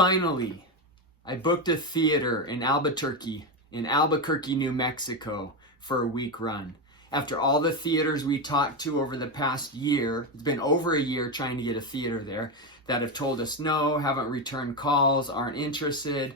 Finally, I booked a theater in Albuquerque, New Mexico, for a week run. After all the theaters we talked to over the past year, it's been over a year trying to get a theater there, that have told us no, haven't returned calls, aren't interested,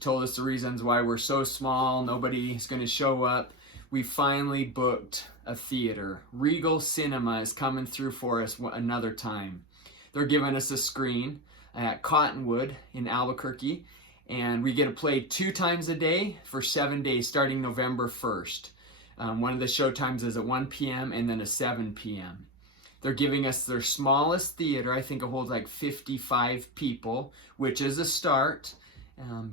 told us the reasons why we're so small, nobody's going to show up. We finally booked a theater. Regal Cinema is coming through for us another time. They're giving us a screen at Cottonwood in Albuquerque, and we get to play 2 times a day for 7 days starting November 1st. One of the show times is at 1 p.m. and then a 7 p.m. They're giving us their smallest theater. I think it holds like 55 people, which is a start,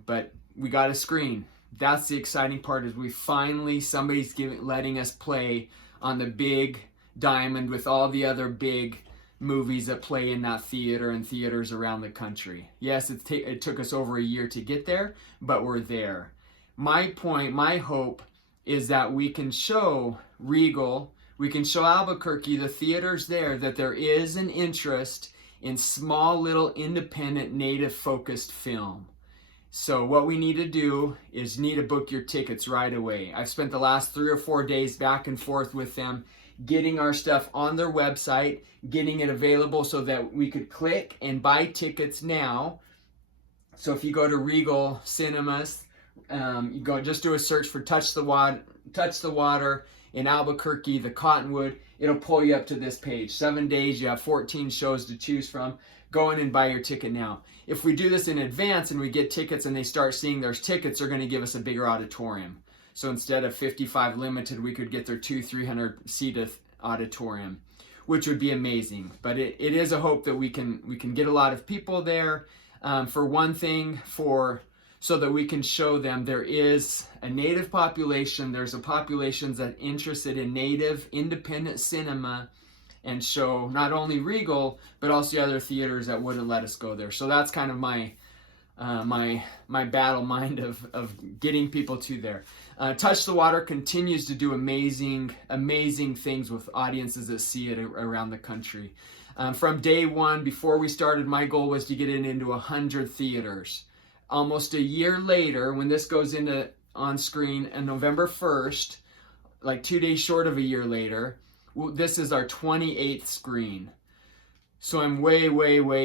but we got a screen. That's the exciting part, is we finally, somebody's letting us play on the big diamond with all the other big movies that play in that theater and theaters around the country. Yes, it took us over a year to get there, but we're there. My hope is that we can show Regal, we can show Albuquerque, the theaters there, that there is an interest in small little independent native focused film. So what we need to do is book your tickets right away. I've spent the last 3 or 4 days back and forth with them, getting our stuff on their website, getting it available so that we could click and buy tickets now. So if you go to Regal Cinemas, just do a search for Touch the Water in Albuquerque, the Cottonwood. It'll pull you up to this page. 7 days, you have 14 shows to choose from. Go in and buy your ticket now. If we do this in advance and we get tickets and they start seeing there's tickets, they're going to give us a bigger auditorium. So instead of 55 limited, we could get their 200-300 seat auditorium, which would be amazing. But it is a hope that we can get a lot of people there. For one thing, so that we can show them there is a native population. There's a population that's interested in native independent cinema, and show not only Regal but also other theaters that wouldn't let us go there. So that's kind of my battle mind of getting people to there. Touch the Water continues to do amazing things with audiences that see it around the country. From day one, before we started, my goal was to get it into 100 theaters. Almost a year later, when this goes on screen on November 1st, like 2 days short of a year later, this is our 28th screen. So I'm way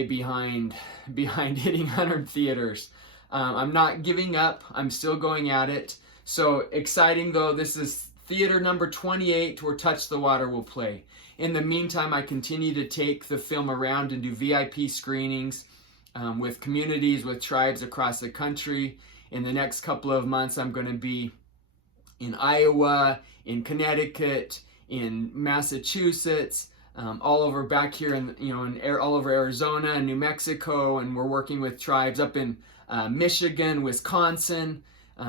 behind hitting 100 theaters. I'm not giving up. I'm still going at it. So exciting though, this is theater number 28 where Touch the Water will play. In the meantime, I continue to take the film around and do VIP screenings with communities, with tribes across the country. In the next couple of months, I'm going to be in Iowa, in Connecticut, in Massachusetts, all over back here all over Arizona and New Mexico, and we're working with tribes up in Michigan, Wisconsin,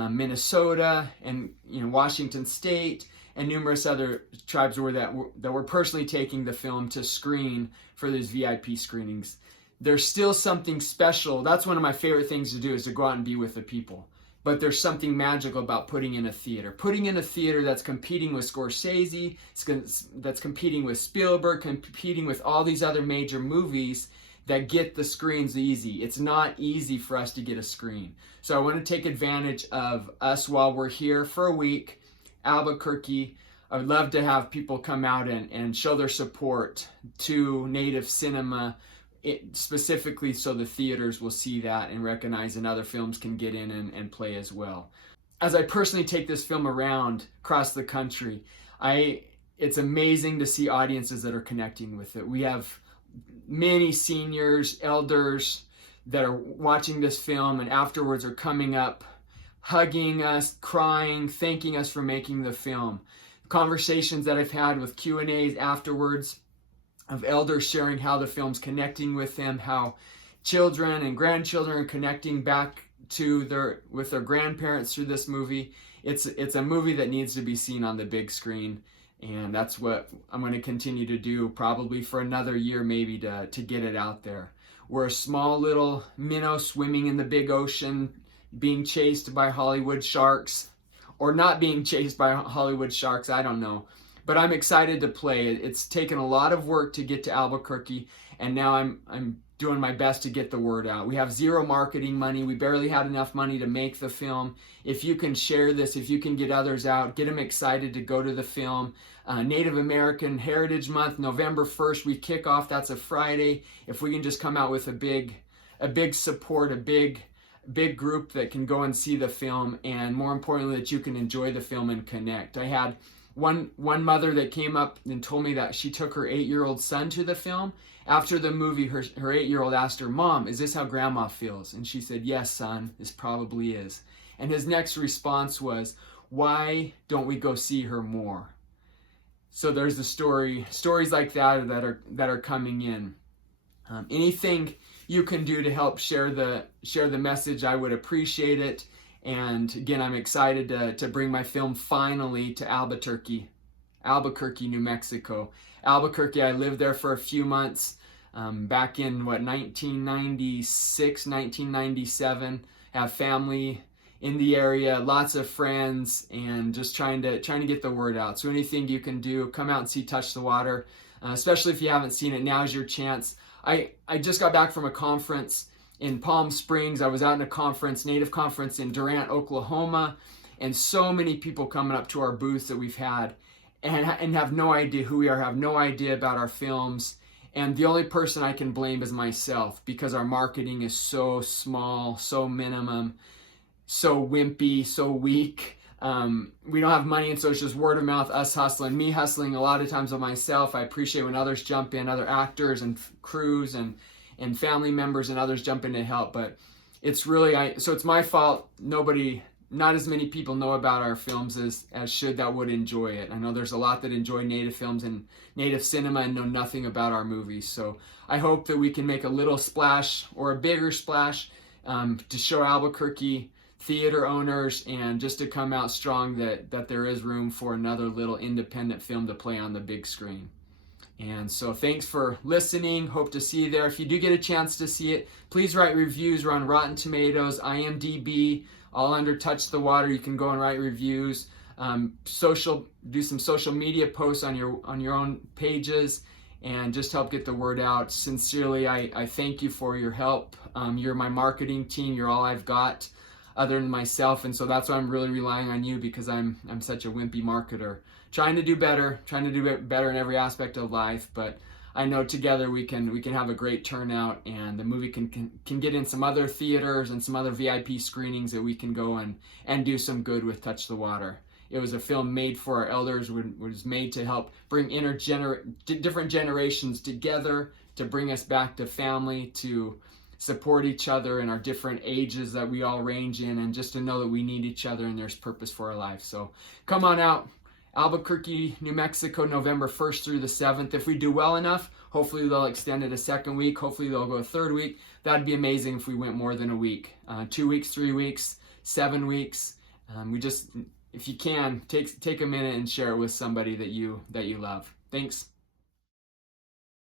Minnesota, and Washington State, and numerous other tribes that we're personally taking the film to screen for these VIP screenings. There's still something special. That's one of my favorite things to do, is to go out and be with the people. But there's something magical about putting in a theater. Putting in a theater that's competing with Scorsese, that's competing with Spielberg, competing with all these other major movies that get the screens easy. It's not easy for us to get a screen. So I want to take advantage of us while we're here for a week, Albuquerque. I would love to have people come out and show their support to native cinema, specifically so the theaters will see that and recognize, and other films can get in and play as well. As I personally take this film around across the country, it's amazing to see audiences that are connecting with it. We have many seniors, elders that are watching this film and afterwards are coming up, hugging us, crying, thanking us for making the film. Conversations that I've had with Q&As afterwards, of elders sharing how the film's connecting with them, how children and grandchildren are connecting back with their grandparents through this movie. It's a movie that needs to be seen on the big screen, and that's what I'm going to continue to do, probably for another year maybe, to get it out there. We're a small little minnow swimming in the big ocean, being chased by Hollywood sharks, or not being chased by Hollywood sharks, I don't know. But I'm excited to play. It's taken a lot of work to get to Albuquerque, and now I'm doing my best to get the word out. We have zero marketing money. We barely had enough money to make the film. If you can share this, if you can get others out, get them excited to go to the film. Native American Heritage Month, November 1st, we kick off. That's a Friday. If we can just come out with a big support, a big group that can go and see the film, and more importantly, that you can enjoy the film and connect. I had one mother that came up and told me that she took her 8-year-old son to the film. After the movie, her 8-year-old asked her, "Mom, is this how Grandma feels?" And she said, "Yes, son, this probably is." And his next response was, "Why don't we go see her more?" So there's the stories like that are coming in. Anything you can do to help share the message, I would appreciate it. And again, I'm excited to bring my film finally to Albuquerque, New Mexico. Albuquerque, I lived there for a few months back in 1996, 1997. Have family in the area, lots of friends, and just trying to get the word out. So anything you can do, come out and see Touch the Water, especially if you haven't seen it. Now's your chance. I just got back from a conference in Palm Springs. I was out in a conference, Native conference in Durant, Oklahoma, and so many people coming up to our booths that we've had and have no idea who we are, have no idea about our films. And the only person I can blame is myself, because our marketing is so small, so minimum, so wimpy, so weak. We don't have money, and so it's just word of mouth, us hustling, me hustling a lot of times on myself. I appreciate when others jump in, other actors and crews and family members and others jump in to help, but it's really, so it's my fault. Not as many people know about our films as should, that would enjoy it. I know there's a lot that enjoy Native films and Native cinema and know nothing about our movies. So I hope that we can make a little splash or a bigger splash to show Albuquerque theater owners, and just to come out strong that there is room for another little independent film to play on the big screen. And so thanks for listening. Hope to see you there. If you do get a chance to see it, please write reviews. We're on Rotten Tomatoes, IMDb, all under Touch the Water. You can go and write reviews. Do some social media posts on your own pages, and just help get the word out. Sincerely, I thank you for your help. You're my marketing team. You're all I've got other than myself, and so that's why I'm really relying on you, because I'm such a wimpy marketer. Trying to do better in every aspect of life, but I know together we can have a great turnout, and the movie can get in some other theaters and some other VIP screenings that we can go and do some good with Touch the Water. It was a film made for our elders, was made to help bring different generations together, to bring us back to family, to support each other in our different ages that we all range in, and just to know that we need each other and there's purpose for our life. So come on out. Albuquerque, New Mexico, November 1st through the 7th. If we do well enough, hopefully they'll extend it a second week. Hopefully they'll go a third week. That'd be amazing if we went more than a week. 2 weeks, 3 weeks, 7 weeks. If you can, take a minute and share it with somebody that you love. Thanks.